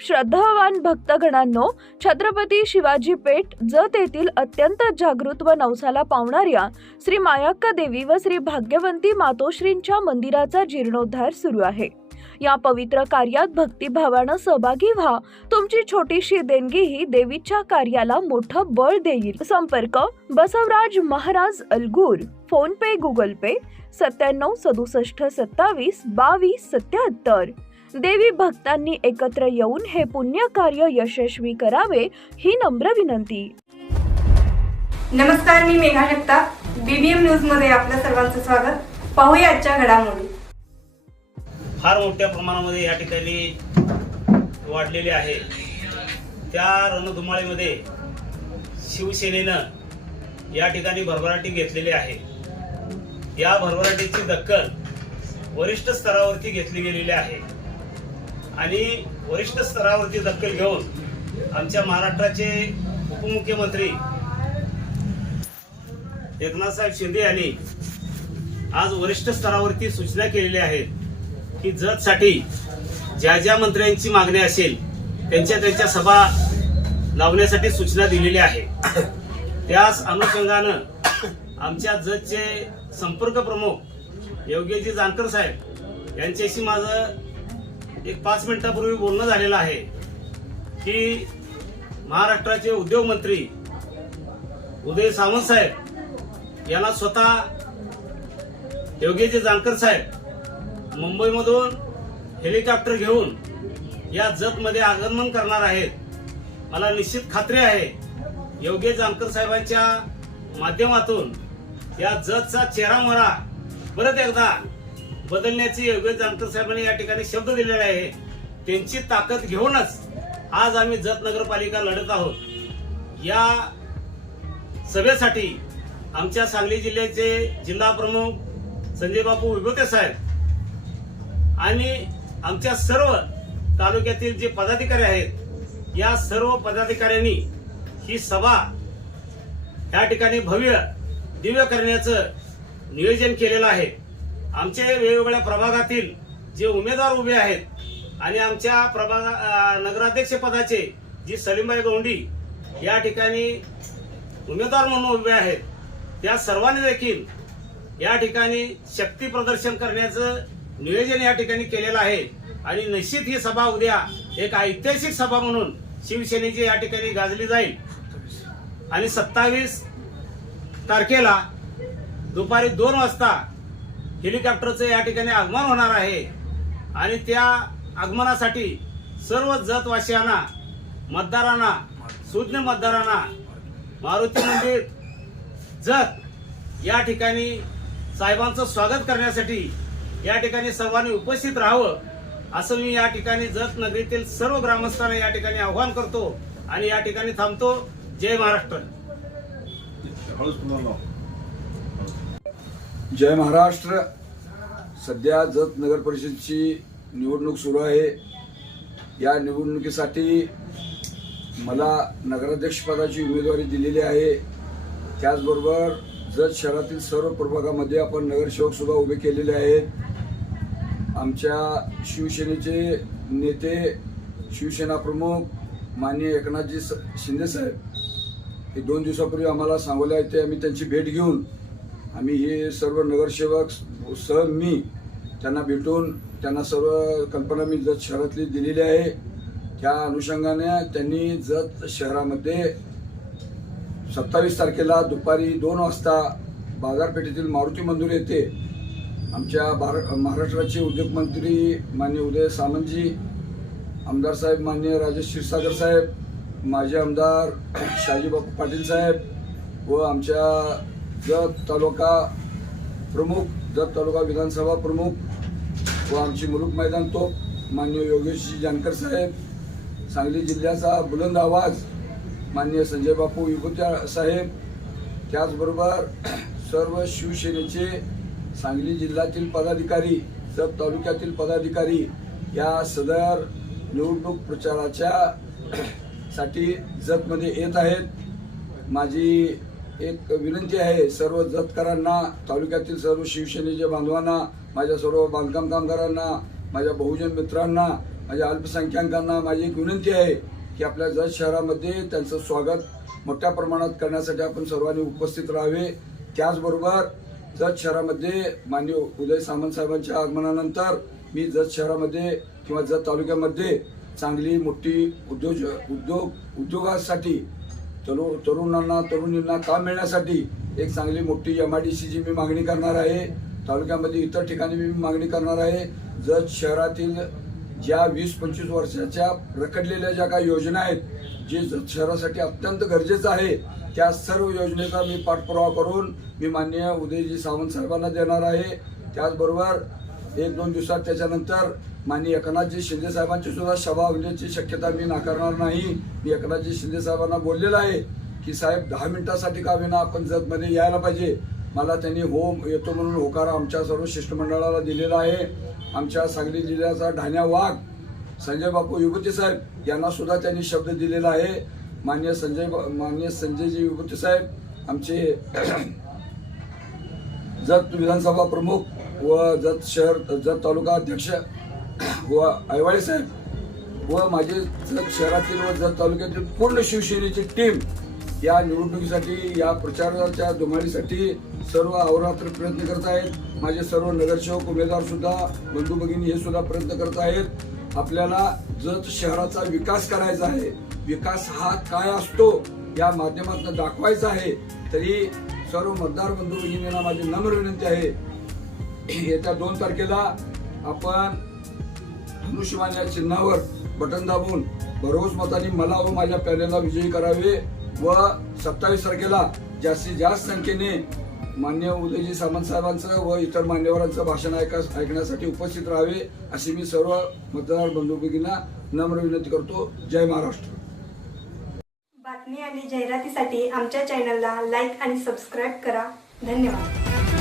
श्रद्धावान भक्तगणांनो, छत्रपती शिवाजी पेठ जत येथील अत्यंत जागृत व नवसाला पावणाऱ्या श्री मायाक्का देवी व श्री भाग्यवंती मातोश्रींच्या मंदिराचा जीर्णोद्धार सुरू आहे। या पवित्र कार्यात भक्तिभावानं सहभागी व्हा। तुमची छोटीशी देणगी ही देवीच्या कार्याला मोठं बळ देईल। संपर्क बसवराज महाराज अलगूर, फोन पे गुगल पे 97 67 27 22 77। देवी भक्तांनी एकत्र येऊन हे पुण्य कार्य यशस्वी करावे ही नम्र विनंती। नमस्कार, मी मेघा जगताप, बीबीएम न्यूज मध्ये आपल्या सर्वांचं स्वागत। पाहूया आजच्या घडामोडी। फार मोठ्या प्रमाणामध्ये या ठिकाणी वाढलेले आहे। त्या रणधुमाळीमध्ये शिवसेनेनं या ठिकाणी भरभराटी घेतलेली आहे। या भरभराटीची दखल वरिष्ठ स्तरावरती घेतली गेलेली आहे आणि वरिष्ठ स्तरावरती दखल घेऊन आमच्या महाराष्ट्राचे उपमुख्यमंत्री एकनाथ साहेब शिंदे यांनी आज वरिष्ठ स्तरावरती सूचना केलेल्या आहेत की जतसाठी ज्या ज्या मंत्र्यांची मागणी असेल त्यांच्या सभा लावण्यासाठी सूचना दिलेली आहे। त्याच अनुषंगानं आमच्या जतचे संपर्क प्रमुख योगेशजी जानकर साहेब यांच्याशी माझं एक 5 मिनिटापूर्वी बोलणं झालेलं आहे की महाराष्ट्राचे उद्योग मंत्री उदय सामंत साहेब यांना स्वतः योगेशजी जानकर साहेब मुंबईमधून हेलिकॉप्टर घेऊन या जतमध्ये आगमन करणार आहेत। मला निश्चित खात्री आहे योगेश जानकर साहेबांच्या माध्यमातून या जतचा चेहरामोहरा परत एकदा बदलण्याची योगेश जानकर साहेबांनी या ठिकाणी शब्द दिलेला आहे। त्यांची ताकद घेऊनच आज आम्ही जत नगरपालिका लढत आहोत। या सभेसाठी आमच्या सांगली जिल्ह्याचे जिल्हा प्रमुख संजय बापू विभूते साहेब आणि आमच्या सर्व तालुक्यातील जे पदाधिकारी आहेत या सर्व पदाधिकाऱ्यांनी ही सभा या ठिकाणी भव्य दिव्य करण्याचं नियोजन केलेलं आहे। आमचे वेगवेगळ्या प्रभागातील जे उमेदवार उभे आहेत आणि आमच्या नगराध्यक्ष पदाचे जी सलीमबाई गौंडी या ठिकाणी उमेदवार म्हणून उभे आहेत, त्या सर्वांनी देखील या ठिकाणी शक्ती प्रदर्शन करण्याचं नियोजन या ठिकाणी केलेलं आहे आणि निश्चित ही सभा उद्या एक ऐतिहासिक सभा म्हणून शिवसेनेची या ठिकाणी गाजली जाईल आणि 27 तारखेला दुपारी 2 वाजता हेलिकॉप्टरचं या ठिकाणी आगमन होणार आहे आणि त्या आगमनासाठी सर्व जतवासियांना, मतदारांना, सुज्ञ मतदारांना मारुती मंदिर जत या ठिकाणी साहेबांचं स्वागत करण्यासाठी या ठिकाणी सर्वांनी उपस्थित राहावं असं मी या ठिकाणी जत नगरीतील सर्व ग्रामस्थांना या ठिकाणी आवाहन करतो आणि या ठिकाणी थांबतो। जय महाराष्ट्र। जय महाराष्ट्र। सध्या जत नगर परिषदेची निवडणूक सुरू आहे। या निवडणुकीसाठी मला नगराध्यक्ष पदाची उमेदवारी दिलेली आहे। त्याचबरोबर जत शहरातील सर्व प्रभागामध्ये आपण नगरसेवक सुद्धा उभे केलेले आहेत। आमच्या शिवसेनेचे नेते, शिवसेना प्रमुख माननीय एकनाथजी शिंदे साहेब हे 2 दिवसापूर्वी आम्हाला सांगोला येथे आम्ही त्यांची भेट घेऊन आम्ही हे सर्व नगरसेवक सह मी त्यांना भेटून त्यांना सर्व कल्पना मी जत शहरातली दिलेली आहे। त्या अनुषंगाने त्यांनी जत शहरामध्ये 27 तारखेला दुपारी 2 वाजता बाजारपेठेतील मारुती मंदिर येथे आमच्या महाराष्ट्राचे उद्योगमंत्री माननीय उदय सामंतजी, आमदार साहेब माननीय राजेश क्षीरसागर साहेब, माजी आमदार शाजीबापू पाटील साहेब व आमच्या जत तालुका प्रमुख, जत तालुका विधानसभा प्रमुख व आमची मुलुक मैदान तोप माननीय योगेशजी जानकर साहेब, सांगली जिल्ह्याचा बुलंद आवाज माननीय संजय बापू विभूते साहेब, त्याचबरोबर सर्व शिवसेनेचे सांगली जिल्ह्यातील पदाधिकारी, जत तालुक्यातील पदाधिकारी या सदर निवडणूक प्रचाराच्या साठी जतमध्ये येत आहेत। माझी एक विनंती आहे सर्व जतकरांना, तालुक्यातील सर्व शिवसेनेच्या बांधवांना, माझ्या सर्व बांधकाम कामगारांना, माझ्या बहुजन मित्रांना माझ्या अल्पसंख्याकांना माझी एक विनंती आहे की आपल्या जत शहरामध्ये त्यांचं स्वागत मोठ्या प्रमाणात करण्यासाठी आपण सर्वांनी उपस्थित राहावे. त्याचबरोबर जत शहरामध्ये माननीय उदय सामंत साहेबांच्या आगमनानंतर मी जत शहरामध्ये किंवा जत तालुक्यामध्ये चांगली मोठी उद्योगासाठी तरुणींना काम मिळण्यासाठी एक चांगली मोठी MIDC ची मी मागणी करणार आहे. तालुक्यामध्ये इतर ठिकाणी मी मागणी करणार आहे. जत शहरातील ज्या 20-25 वर्षाच्या रखडलेल्या ज्या काही योजना आहेत जे जत शहरासाठी अत्यंत गरजेचं आहे त्या सर्व योजनेचा मी पाठपुरावा करून मी माननीय उदयजी सामंत साहेबांना देणार आहे. त्याचबरोबर 1-2 दिवसात त्याच्यानंतर माननीय एकनाथजी शिंदे साहेबांची सुद्धा सभा होण्याची शक्यता मी नाकारणार नाही. मी एकनाथजी शिंदे साहेबांना बोललेलं आहे की साहेब 10 मिनिटासाठी का विना आपण जतमध्ये यायला पाहिजे. मला त्यांनी येतो म्हणून होकार आमच्या सर्व शिष्टमंडळाला दिलेला आहे. आमच्या सांगली जिल्ह्याचा ढाण्या वाघ संजय बापू विभूती साहेब यांना सुद्धा त्यांनी शब्द दिलेला आहे. माननीय संजयजी विभूती साहेब आमचे जत विधानसभा प्रमुख व जत तालुका अध्यक्ष व ऐवाळे साहेब व माझे जत शहरातील व जत तालुक्यातील पूर्ण शिवसेनेची टीम या निवडणुकीसाठी या प्रचाराच्या धुमाळीसाठी सर्व अहोरात्र प्रयत्न करत आहेत. माझे सर्व नगरसेवक उमेदवार सुद्धा बंधू भगिनी हे सुद्धा प्रयत्न करत आहेत. आपल्याला जत शहराचा विकास करायचा आहे. विकास हा काय असतो या माध्यमातून दाखवायचा आहे. तरी सर्व मतदार बंधू भगिनींना माझी नम्र विनंती आहे येत्या 2 तारखेला आपण धनुष्यबाण या चिन्हावर बटन दाबून भरघोस मतांनी मला व माझ्या पॅनेलला विजयी करावे व 27 तारखेला जास्तीत जास्त संख्येने माननीय उदयजी सामंत साहेबांचं व इतर मान्यवरांचं भाषण ऐकण्यासाठी उपस्थित राहावे अशी मी सर्व मतदार बंधू भगिनींना नम्र विनंती करतो. जय महाराष्ट्र. बातमी आणि जाहिरातीसाठी आमच्या चॅनलला लाईक आणि सबस्क्राईब करा. धन्यवाद.